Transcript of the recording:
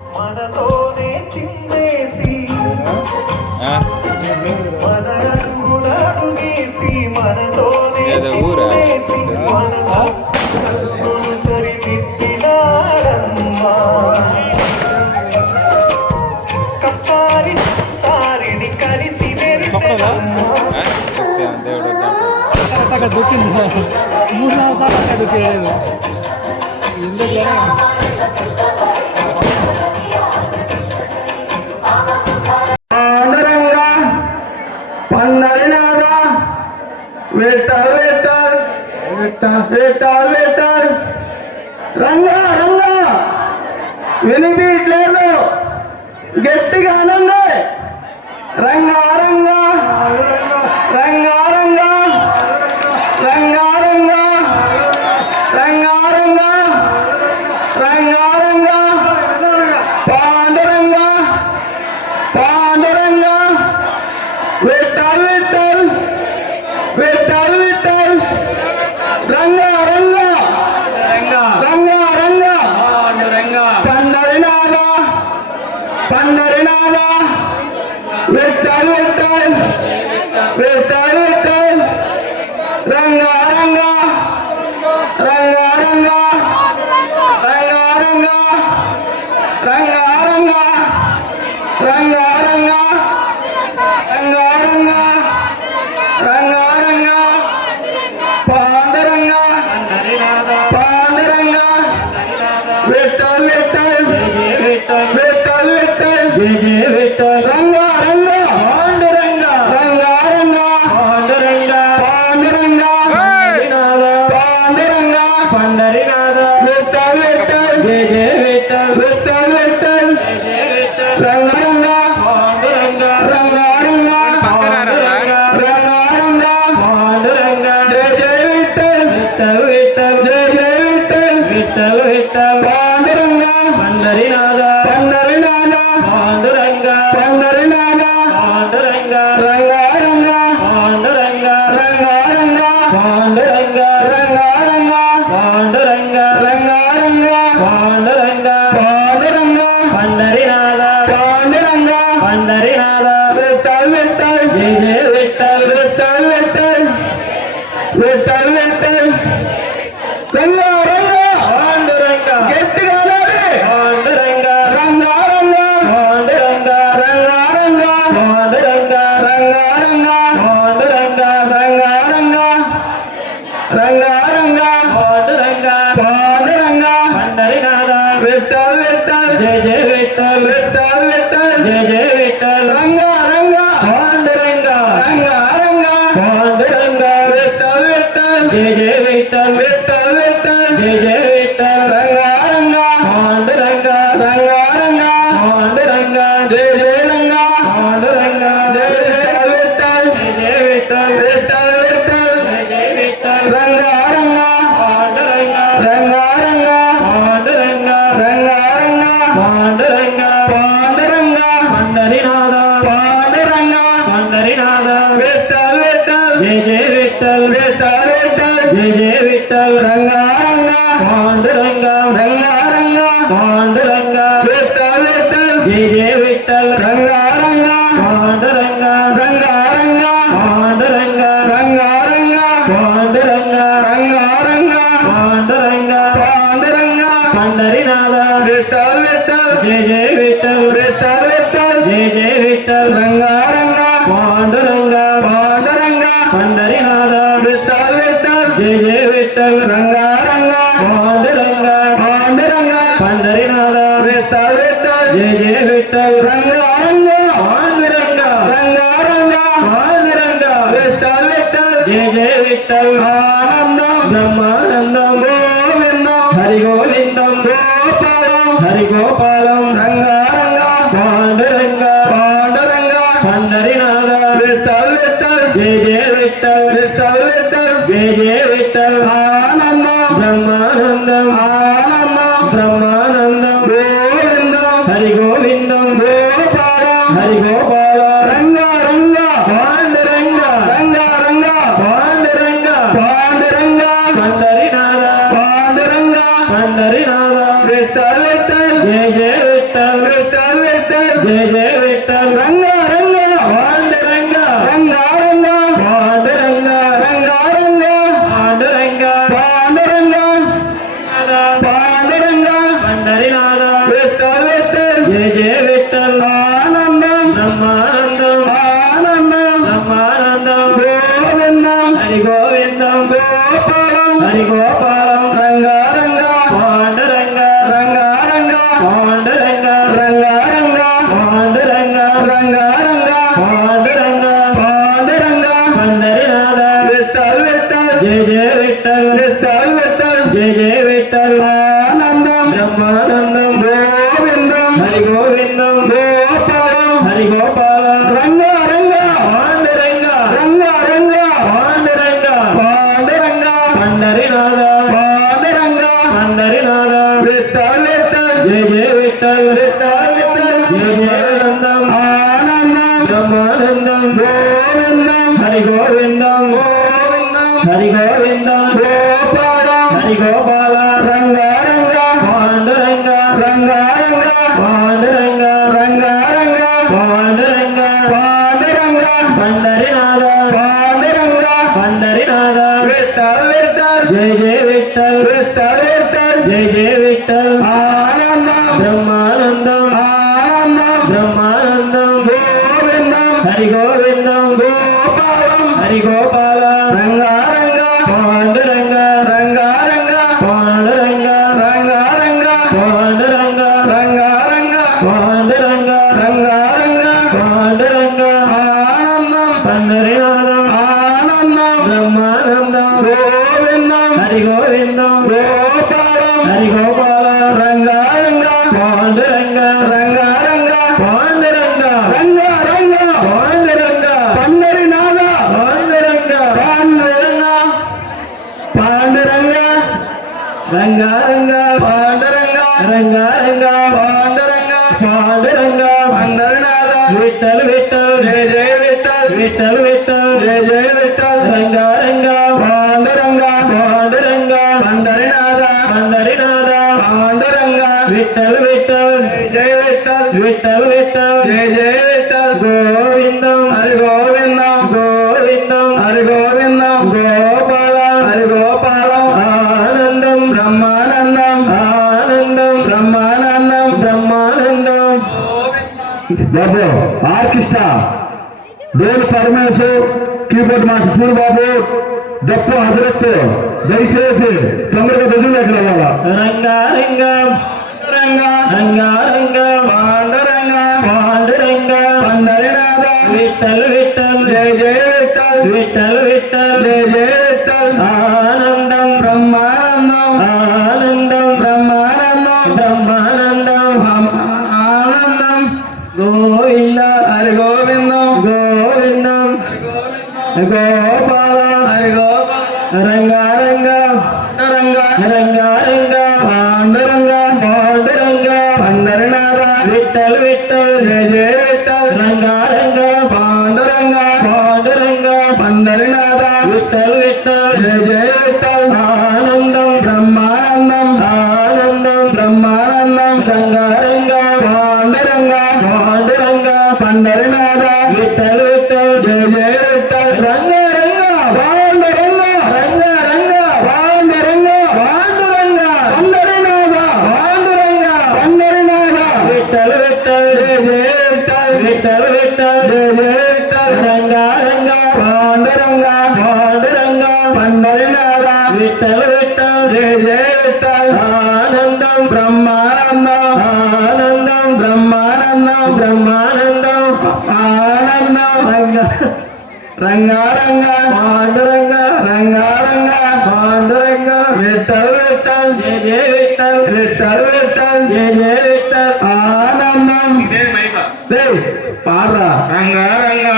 మనతోనే చిందేసి మనడుగుడడుగేసి మనతోనే చిందేసి మనతోను సరిదిద్దినాడమ్మా కప్సారి సారిని కలిసి అక్కడ దొక్కింది 3-4 సార్లు అక్కడ దొక్కిలేదు ఎందుకు విఠల్ విఠల్ విఠల్ విఠల్ రంగా రంగా వినిపించలేదు గట్టిగా అనండి రంగా రంగా రంగా రంగా రంగా రంగా రంగా రంగా రంగా రంగా పాండురంగా పాండురంగా విఠల్ విఠల్ విఠల్ విఠల్ రంగా రంగా రంగా రంగా పండరినాథ పండరినాథ విఠల్ విఠల్ విఠల్ విఠల్ రంగా రంగా రంగా రంగా రంగా రంగా రంగా రంగా రంగా రంగా రంగా రంగా రంగా రంగా పాండురంగా పాండురంగా విఠల్ విఠల్ విఠల్ విఠల్ రంగా రంగా పాండురంగా రంగా రంగా పాండురంగా పాండురంగా పాండురంగా పండరినాథ విఠల్ విఠల్ విఠల్ విఠల్ విఠల్ రంగా రంగా పాండురంగా రంగా రంగా రంగా పాండురంగా జయ జయ విఠల్ విఠల్ విఠల్ జయ జయ విఠల్ విఠల్ విఠల్ పాండురంగా పండరినాథ పండరినాథ పాండురంగా పండరినాథ పాండురంగా రంగా రంగా పాండురంగా రంగా రంగా పాండురంగా రంగా రంగా పాండురంగా రంగా రంగా పాండురంగా పాండురంగా పండరినాథ పాండురంగా పండరినాథ విఠల్ విఠల్ జయ జయ విఠల్ విఠల్ విఠల్ విఠల్ విఠల్ రంగా రంగా పాండురంగా గట్టిగా పాండురంగా రంగా రంగా పాండురంగా రంగా రంగా పాండురంగా రంగా రంగా పాండురంగా రంగా రంగా రంగా రంగా పాండురంగా పాండురంగా పండరినాథ విఠల్ విఠల్ జయ జయ విఠల్ విఠల్ విఠల్ జయ జయ విఠల్ రంగా రంగా పాండురంగా రంగా రంగా పాండురంగా విఠల్ విఠల్ జయ జయ విఠల్ విఠల్ విఠల్ జయ జయ విఠల్ రంగా రంగా పాండురంగా రంగా రంగా పాండురంగా జయ జయ రంగా పాండురంగా జయ జయ విఠల్ జయ విఠల్ విఠల్ విఠల్ జయ జయ విఠల్ రంగా రంగా పాండురంగా రంగా రంగా పాండురంగా రంగా రంగా పాండురంగా పాండురంగా పండరినాథ పాండురంగా పండరినాథ విఠల్ విఠల్ జయ జయ విఠల్ విఠల్ విఠల్ జయ జయ విఠల్ రంగా రంగా పాండురంగా రంగా రంగా పాండురంగా విఠల్ విఠల్ జయ జయ విఠల్ రంగా రంగా పాండురంగా రంగా రంగా పాండురంగా రంగా రంగా పాండురంగా రంగా రంగా పాండురంగా పాండురంగా పండరినాథ విఠల్ విఠల్ జయ జయ విఠల్ విఠల్ విఠల్ జయ జయ విఠల్ రంగా రంగా పాండురంగా పాండురంగా పండరినాథ విఠల్ విఠల్ జయ జయ విఠల్ రంగా రంగా పాండురంగా పాండురంగా పండరినాథ విఠల్ విఠల్ జయ జయ విఠల్ రంగా రంగా పాండురంగా రంగా రంగా పాండురంగా విఠల్ విఠల్ జయ జయ విఠల్ ఆనందం బ్రహ్మానందం గోవిందం హరి గోవిందం గోపాలం హరి గోపాలం రంగా రంగా పాండురంగా పాండురంగా పండరినాథ విఠల్ విఠల్ జయ జయ విఠల్ విఠల్ విఠల్ జయ జయ విఠల్ ఆనందం బ్రహ్మానందం ఆనందం బ్రహ్మానందం గోవిందం హరి గోవిందం గోపాలం హరి గోపాలం రంగా రంగా పాండురంగా రంగా రంగా పాండురంగా పాండురంగా పండరినాథ పాండురంగా పండరినాథ విఠల్ విఠల్ జయ జయ విఠల్ జయ జయ విఠల్ రంగా రంగా పాండురంగ రంగా రంగా పాండురంగ రంగా రంగా పాండురంగ పాండురంగ పాండురంగ పండరినాథ విఠల్ విఠల్ జయ జయ విఠల్ ఆనందం బ్రహ్మానందం ఆనందం బ్రహ్మానందం గోవిందం హరి గోవిందం గోపాలం హరి గోపాలం రంగా రంగా పాండురంగ రంగా రంగా పాండురంగ రంగా రంగా పాండురంగ రంగా రంగా పాండురంగ పాండురంగ పండరినాథ విఠల్ విఠల్ జయ జయ విఠల్ విఠల్ విఠల్ జయ జయ విఠల్ ఆనందం బ్రహ్మానందం గోవిందం హరి గోవిందం గోపాలం హరి గోపాలం రంగా రంగా పాండురంగ రంగా రంగా పాండురంగ పాండురంగ పండరినాథ పాండురంగ పండరినాథ విఠల్ విఠల్ జయ జయ విఠల్ విఠల్ విఠల్ జయ జయ ఆనందం ఆనందం బ్రహ్మానందం గోవిందం హరి గోవిందం గోవిందం హరి గోవిందం గోపాలం హరి గోపాల రంగా రంగా పాండురంగ రంగా రంగా పాండురంగ రంగా రంగా పాండురంగ పాండురంగ పండరినాథ పాండురంగ పండరినాథ విఠల్ విఠల్ జయ జయ విఠల్ విఠల్ విఠల్ జయ జయ విఠల్ ఆనందం బ్రహ్మానందం ఆనందం బ్రహ్మానందం గోవిందం హరి గోవిందం గోపాలం హరి గోపాల రంగా రంగా పాండురంగ రంగా రంగా పాండురంగ రంగా రంగా పాండురంగ రంగా రంగా పాండురంగ రంగా రంగా పాండురంగ ఆనందం పండరినాథం ఆనందం బ్రహ్మానందం గోవిందం హరి గోవిందం గోపాలం హరి గోపాల రంగా రంగా పాండురంగ రంగా రంగా పాండురంగ రంగా రంగా పాండురంగ పండరినాథ పాండురంగ పాండురంగ పాండురంగ రంగా రంగా పాండురంగ రంగా రంగా పాండురంగ పాండురంగ పండరినాథ విఠల్ విఠల్ జయ జయ విఠల్ విఠల్ విఠల్ జయ జయ విఠల్ రంగా రంగా పాండురంగ పాండురంగ పండరినాథ పండరినాథ పాండురంగ విఠల్ విఠల్ జయ జయ విఠల్ విఠల్ విఠల్ జయ జయ విఠల్ గోవిందం హరి గోవిందం గోవిందం హరి గోవిందం గోపాల హరి గోపాలం ఆనందం బ్రహ్మానందం ఆనందం బ్రహ్మానందం బ్రహ్మానందం బాబు ఆర్కెస్ట్రా డోలు పరమేశ్వర్ కీబోర్డ్ మాస్టర్ సూరిబాబు డప్పు హజరత్ దయచేసి తొందరగా రుజువులోకి రావాలా రంగా రంగా రంగా రంగా రంగా పాండురంగ పాండురంగ పండరినాథ విఠల్ విఠల్ జయ జయ విఠల్ విఠల్ విఠల్ జయ జయ విఠల్ ఆనందం బ్రహ్మానందం ఆనందం బ్రహ్మానందం బ్రహ్మానందం ఆనందం గోవింద హరి గోవిందం గోవిందం గోపాల హరి గోపాల రంగా రంగా రంగా రంగా రంగా పాండురంగ పాండురంగ పండరినాథ విఠల్ విఠల్ జయ జయ విఠల్ రంగా రంగా పాండురంగ పాండురంగ పండరినాథ విఠల్ విఠల్ జయ జయ విఠల్ ఆనందం బ్రహ్మానందం ఆనందం బ్రహ్మానందం రంగా రంగా పాండురంగ పాండురంగ పండరినాథ విఠల్ విఠల్ జయ జయ విఠల్ రంగా రంగా పాండురంగ రంగా రంగా పాండురంగ పాండురంగ పండరినాథ పాండురంగ పండరినాథ విఠల్ విఠల్ జయ జయ విఠల్ విఠల్ విఠల్ జయ జయ విఠల్ రంగా రంగా పాండురంగ పాండురంగ పండరినాథ విఠల్ విఠల్ జయ జయ విఠల్ ఆనందం బ్రహ్మానందం ఆనందం బ్రహ్మానందం బ్రహ్మానందం ఆనందం రంగా రంగా పాండురంగ రంగా రంగా పాండురంగ విఠల్ విఠల్ జయ జయ విఠల్ విఠల్ విఠల్ జయ జయ విఠల్ ఆనందం పాడరా రంగా రంగా